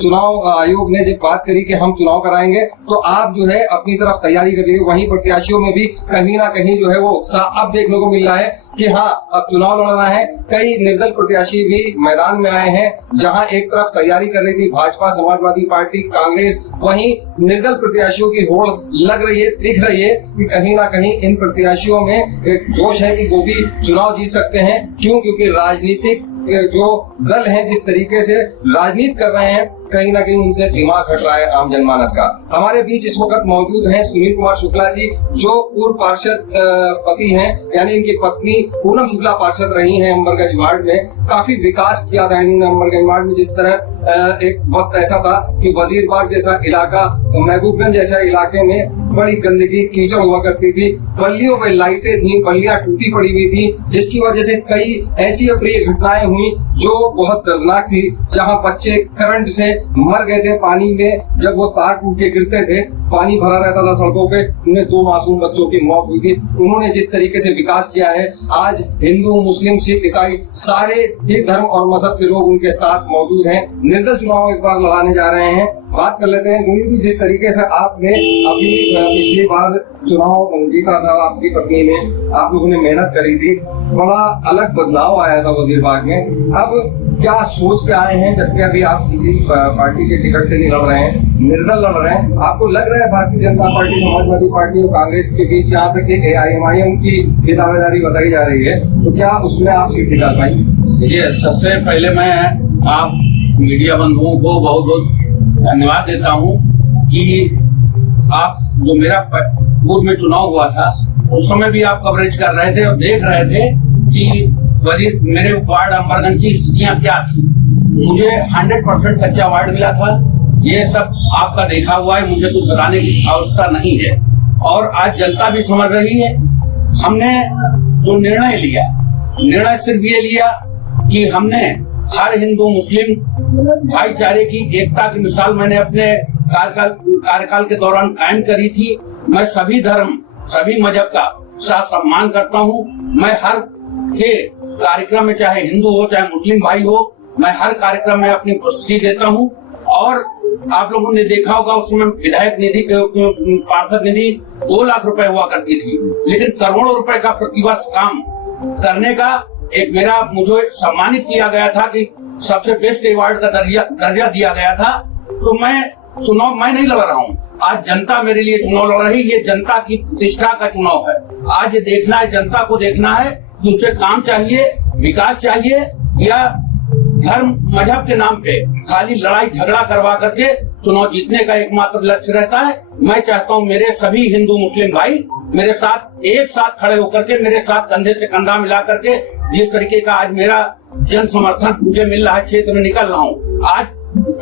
चुनाव आयोग ने जब बात करी कि हम चुनाव कराएंगे तो आप जो है अपनी तरफ तैयारी कर लिए, वहीं प्रत्याशियों में भी कहीं ना कहीं जो है वो उत्साह अब देखने को मिल रहा है कि हाँ अब चुनाव लड़ना है। कई निर्दल प्रत्याशी भी मैदान में आए हैं, जहां एक तरफ तैयारी कर रही थी भाजपा, समाजवादी पार्टी, कांग्रेस, वहीं निर्दल प्रत्याशियों की होड़ लग रही है, दिख रही है कि कहीं ना कहीं इन प्रत्याशियों में एक जोश है कि वो भी चुनाव जीत सकते हैं। क्यों? क्योंकि राजनीतिक जो दल हैं जिस तरीके से राजनीति कर रहे हैं, कहीं ना कहीं उनसे दिमाग हट रहा है आम जनमानस का। हमारे बीच इस वक्त मौजूद हैं सुनील कुमार शुक्ला जी, जो पूर्व पार्षद पति हैं, यानी इनकी पत्नी पूनम शुक्ला पार्षद रही हैं अम्बरगंज वार्ड में। काफी विकास किया था इन्होंने अम्बरगंज वार्ड में। जिस तरह एक वक्त ऐसा था कि वजीरबाग जैसा इलाका, महबूबगंज जैसा इलाके में बड़ी गंदगी कीचड़ हुआ करती थी, बल्लियों पे लाइटें थी, बल्लियां टूटी पड़ी हुई थी, जिसकी वजह से कई ऐसी अप्रिय घटनाएं हुई जो बहुत दर्दनाक थी, जहां बच्चे करंट से मर गए थे पानी में। जब वो तार टूट के गिरते थे, पानी भरा रहता था सड़कों पे, उन्हें 2 मासूम बच्चों की मौत हुई थी। उन्होंने जिस तरीके से विकास किया है, आज हिंदू, मुस्लिम, सिख, ईसाई सारे ही धर्म और मजहब के लोग उनके साथ मौजूद हैं। निर्दल चुनाव एक बार लड़ाने जा रहे हैं। बात कर लेते हैं सुनील जी, जिस तरीके से आपने अभी पिछली बार चुनाव जीता था, आपकी पत्नी ने, आप लोगों ने मेहनत करी थी, बड़ा अलग बदलाव आया था वजीरबाग में। अब क्या सोच के आए हैं, जबकि अभी आप किसी पार्टी के टिकट से नहीं लड़ रहे हैं, निर्दल लड़ रहे हैं? आपको लग रहा है भारतीय जनता पार्टी, समाजवादी पार्टी और कांग्रेस के बीच यहाँ तक कि AIMIM की दावेदारी बताई जा रही है, तो क्या उसमें आप सीट निकाल पाएंगे? देखिए, सबसे पहले मैं आप मीडिया बंधुओं को बहुत बहुत धन्यवाद देता हूँ कि आप जो मेरा पूर्व में चुनाव हुआ था उस समय भी आप कवरेज कर रहे थे और देख रहे थे कि मेरे वार्ड अम्बरगंज की स्थितियां क्या थी। मुझे 100% कच्चा वार्ड मिला था। ये सब आपका देखा हुआ है, मुझे कुछ बताने की आवश्यकता नहीं है। और आज जनता भी समझ रही है। हमने जो निर्णय लिया, निर्णय सिर्फ ये लिया कि हमने हर हिंदू मुस्लिम भाईचारे की एकता की मिसाल मैंने अपने कार्यकाल के दौरान कायम करी थी। मैं सभी धर्म, सभी मजहब का साथ सम्मान करता हूँ। मैं हर के कार्यक्रम में, चाहे हिंदू हो चाहे मुस्लिम भाई हो, मैं हर कार्यक्रम में अपनी उपस्थिति देता हूँ। और आप लोगों ने देखा होगा उसमें विधायक निधि, पार्षद निधि 2 लाख रुपए हुआ करती थी, लेकिन करोड़ों रुपए का प्रतिवर्ष काम करने का एक मेरा मुझे सम्मानित किया गया था कि सबसे बेस्ट अवार्ड का दर्जा दिया गया था। तो मैं चुनाव मैं नहीं लड़ रहा हूँ, आज जनता मेरे लिए चुनाव लड़ रही है। ये जनता की प्रतिष्ठा का चुनाव है। आज ये देखना है, जनता को देखना है कि उसे काम चाहिए, विकास चाहिए, या धर्म मजहब के नाम पे खाली लड़ाई झगड़ा करवा करके चुनाव जीतने का एकमात्र लक्ष्य रहता है। मैं चाहता हूँ मेरे सभी हिंदू मुस्लिम भाई मेरे साथ एक साथ खड़े होकर के, मेरे साथ कंधे से कंधा मिला करके, जिस तरीके का आज मेरा जन समर्थन मुझे मिल रहा है, क्षेत्र में निकल रहा हूँ। आज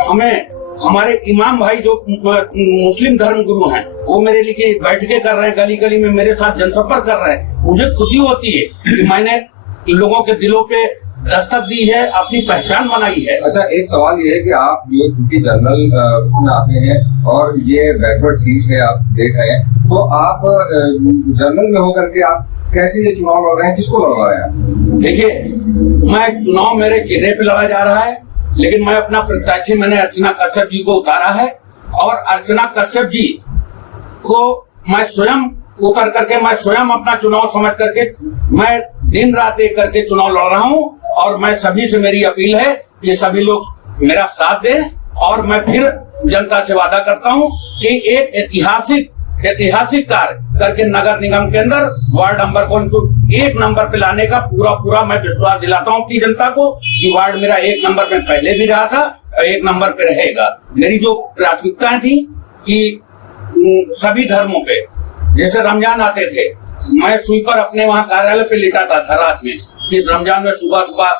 हमें हमारे इमाम भाई जो मुस्लिम धर्म गुरु हैं, वो मेरे लिए बैठकें कर रहे हैं, गली गली में मेरे साथ जनसंपर्क कर रहे हैं। मुझे खुशी होती है कि मैंने लोगों के दिलों पे दस्तक दी है, अपनी पहचान बनाई है। अच्छा, एक सवाल ये है कि आप जो चूंकि जनरल उसमें आते हैं और ये बैकवर्ड सीट है आप देख रहे हैं, तो आप जनरल में होकर के आप कैसे ये चुनाव लड़ रहे हैं, किसको लड़ रहे हैं? देखिए, मैं चुनाव मेरे चेहरे पे लड़ा जा रहा है, लेकिन मैं अपना प्रत्याशी मैंने अर्चना कश्यप जी को उतारा है। और अर्चना कश्यप जी को मैं स्वयं उतर करके, मैं स्वयं अपना चुनाव समझ करके, मैं दिन रात एक करके चुनाव लड़ रहा हूँ। और मैं सभी से मेरी अपील है कि सभी लोग मेरा साथ दें। और मैं फिर जनता से वादा करता हूँ कि एक ऐतिहासिक कार्य करके नगर निगम के अंदर वार्ड नंबर को 1 नंबर पे लाने का पूरा मैं विश्वास दिलाता हूँ कि जनता को कि वार्ड मेरा 1 नंबर पे पहले भी रहा था और 1 नंबर पे रहेगा। मेरी जो प्राथमिकताएं थी कि सभी धर्मों पे, जैसे रमजान आते थे, मैं स्वीपर अपने वहाँ कार्यालय पे लिटाता था रात में। इस रमजान में सुबह सुबह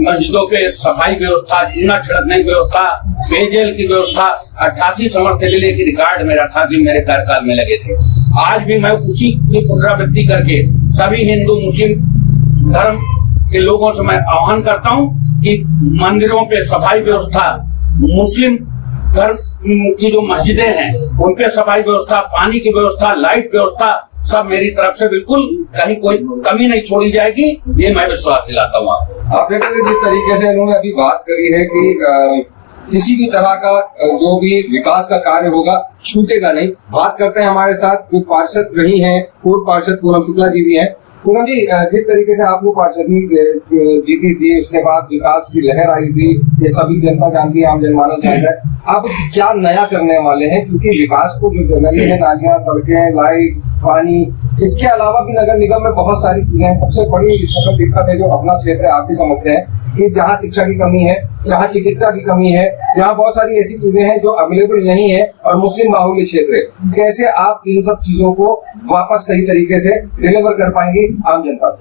मस्जिदों पे सफाई व्यवस्था, चूना छिड़कने की व्यवस्था, पेयजल की व्यवस्था, 88 समर के लिए रिकॉर्ड मेरा था कि मेरे कार्यकाल में लगे थे। आज भी मैं उसी की पुनरावृत्ति करके सभी हिंदू मुस्लिम धर्म के लोगों से मैं आह्वान करता हूँ कि मंदिरों पे सफाई व्यवस्था, मुस्लिम धर्म की जो मस्जिदें हैं उन पे सफाई व्यवस्था, पानी की व्यवस्था, लाइट व्यवस्था, सब मेरी तरफ से बिल्कुल कहीं कोई कमी नहीं छोड़ी जाएगी, ये मैं विश्वास दिलाता हूँ। आप देखेंगे जिस तरीके से इन्होंने अभी बात करी है कि किसी भी तरह का जो भी विकास का कार्य होगा छूटेगा नहीं। बात करते हैं, हमारे साथ कुछ पार्षद रही हैं, पूर्व पार्षद पूनम शुक्ला जी भी हैं। पूनम जी, जिस तरीके से आपने पार्षदी जीती थी, उसके बाद विकास की लहर आई थी, ये सभी जनता जानती है, आम जनमानस जानता है, अब क्या नया करने वाले हैं? क्योंकि विकास को जो जनरली है, नालियां, सड़कें, लाइट, पानी, इसके अलावा भी नगर निगम में बहुत सारी चीजें हैं। सबसे बड़ी इस वक्त दिक्कत है जो अपना क्षेत्र है, आप भी समझते हैं कि जहाँ शिक्षा की कमी है, जहाँ चिकित्सा की कमी है, जहाँ बहुत सारी ऐसी चीजें हैं जो अवेलेबल नहीं है और मुस्लिम बाहुल्य क्षेत्र है। कैसे आप इन सब चीजों को वापस सही तरीके से डिलीवर कर पाएंगे आम जनता को?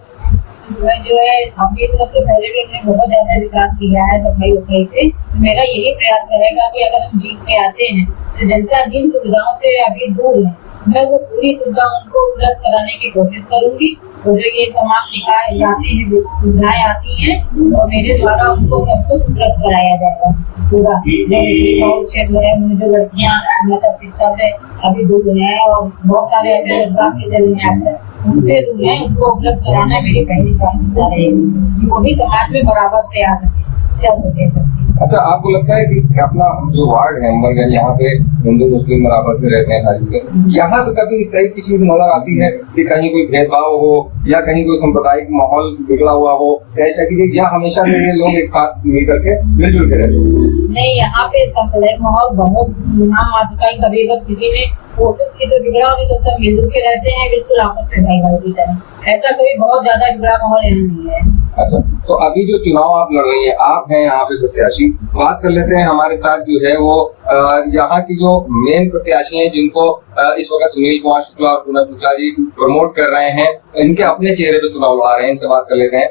जो है अपनी तरफ से पहले भी हमने बहुत ज्यादा विकास किया है सफाई उफाई पे। मेरा यही प्रयास रहेगा कि अगर हम जीत के आते हैं तो जनता जिन सुविधाओं से अभी दूर है, मैं वो पूरी सुविधा उनको उपलब्ध कराने की कोशिश करूंगी। तो जो ये तमाम निकाय आते हैं, सुविधाएं आती हैं, और मेरे द्वारा उनको सब कुछ उपलब्ध कराया जाएगा। पूरा जो क्षेत्र है उनमें जो लड़कियां मतलब शिक्षा से अभी दूर हैं और बहुत सारे ऐसे जज्बात के चल रहे हैं आजकल, उनसे दूर है, उनको उपलब्ध कराना मेरी पहली प्राथमिकता रहेगी कि वो भी समाज में बराबर से आ सके, चल सके सबके। अच्छा, आपको लगता है कि अपना जो वार्ड है अमरगंज, यहाँ पे हिंदू मुस्लिम बराबर से रहते हैं सारी चीजें, यहाँ पे कभी इस तरह की चीज नजर आती है कि कहीं कोई भेदभाव हो या कहीं कोई सांप्रदायिक माहौल बिगड़ा हुआ हो, ऐसा कीजिए, या हमेशा से ये लोग एक साथ मिल करके मिलजुल के रहते हैं? नहीं, यहाँ पे सांप्रदायिक माहौल बहुत नाम मात्र का ही। कभी अगर किसी ने कोशिश की तो बिगड़ा होगी, तो सब मिलजुल के रहते हैं बिल्कुल आपस में भाई भाई की तरह। ऐसा कोई बहुत ज्यादा बिगड़ा माहौल यहाँ नहीं है। अच्छा, तो अभी जो चुनाव आप लड़ रही हैं, आप हैं यहाँ पे प्रत्याशी, बात कर लेते हैं। हमारे साथ जो है वो यहाँ की जो मेन प्रत्याशी हैं, जिनको इस वक्त सुनील कुमार शुक्ला और पूनम शुक्ला जी प्रमोट कर रहे हैं, इनके अपने चेहरे पे चुनाव लड़ा रहे हैं, इनसे बात कर लेते हैं।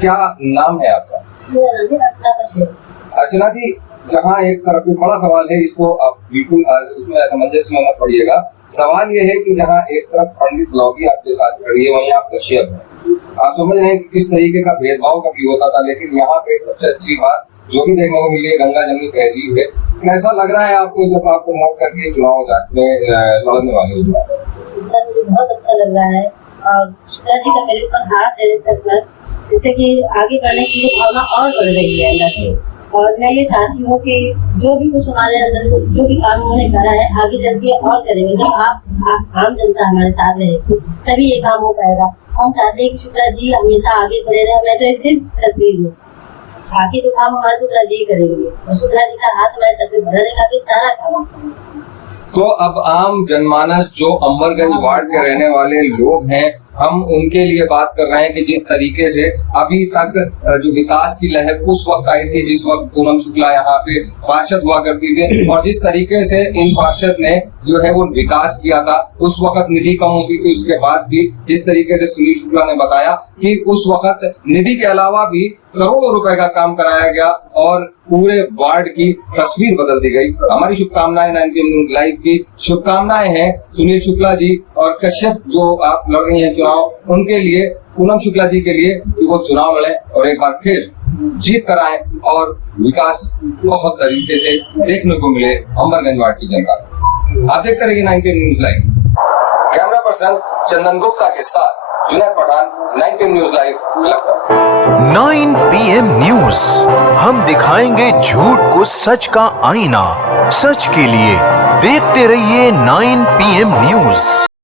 क्या नाम है आपका? अर्चना जी, जहाँ एक तरफ में बड़ा सवाल है, इसको आप बिल्कुल उसमें असमंजस में मत पड़िएगा। सवाल ये है कि जहाँ एक तरफ पंडित लॉबी आपके साथ खड़ी है, वहीं आप कश्यप हैं। आप समझ रहे हैं कि किस तरीके का भेदभाव कभी होता था, लेकिन यहाँ पे सबसे अच्छी बात जो भी देखने को मिली है, गंगा जमुनी तहजीब है। कैसा लग रहा है आपको जब आपको प्रमोट करके चुनाव में लड़ने वाले हो? सर, मुझे बहुत अच्छा लग रहा है और शुक्ला जी का मेरे ऊपर हाथ है सर पर, जिससे कि आगे बढ़ने की भावना और बढ़ रही है अंदर से। और मैं ये चाहती हूँ कि जो भी कुछ हमारे अंदर जो भी काम उन्होंने करा है, आगे चल के और करेंगे। जब आप आम जनता हमारे साथ रहेगी तभी ये काम हो पाएगा। हम चाहते हैं कि शुक्ला जी हमेशा आगे बढ़े रहे। मैं तो एक सिर्फ तस्वीर हूँ, बाकी तो काम हमारे शुक्ला जी करेंगे और शुक्ला जी का हाथ हमारे सर पे बना रहेगा कि सारा काम। तो अब आम जनमानस जो अमरगंज वार्ड के रहने वाले लोग हैं, हम उनके लिए बात कर रहे हैं कि जिस तरीके से अभी तक जो विकास की लहर उस वक्त आई थी जिस वक्त पूनम शुक्ला यहाँ पे पार्षद हुआ करती थी, और जिस तरीके से इन पार्षद ने जो है वो विकास किया था, उस वक्त निधि कम होती थी, उसके बाद भी जिस तरीके से सुनील शुक्ला ने बताया कि उस वक्त निधि के अलावा भी करोड़ों रुपए का काम कराया गया और पूरे वार्ड की तस्वीर बदल दी गई। हमारी शुभकामनाएं 9PM न्यूज़ लाइव की शुभकामनाएं हैं सुनील शुक्ला जी और कश्यप जो आप लड़ रही हैं चुनाव, उनके लिए, पूनम शुक्ला जी के लिए कि वो चुनाव लड़े और एक बार फिर जीत कराएं और विकास बहुत तरीके से देखने को मिले अमरगंज वार्ड की जनता को। आप देखते रहिए 9PM news live. Camera person Chandan Gupta के साथ Junaid Pathan, 9PM news live, Lucknow. 9PM news, हम दिखाएंगे झूठ को सच का आईना। सच के लिए देखते रहिए 9PM न्यूज।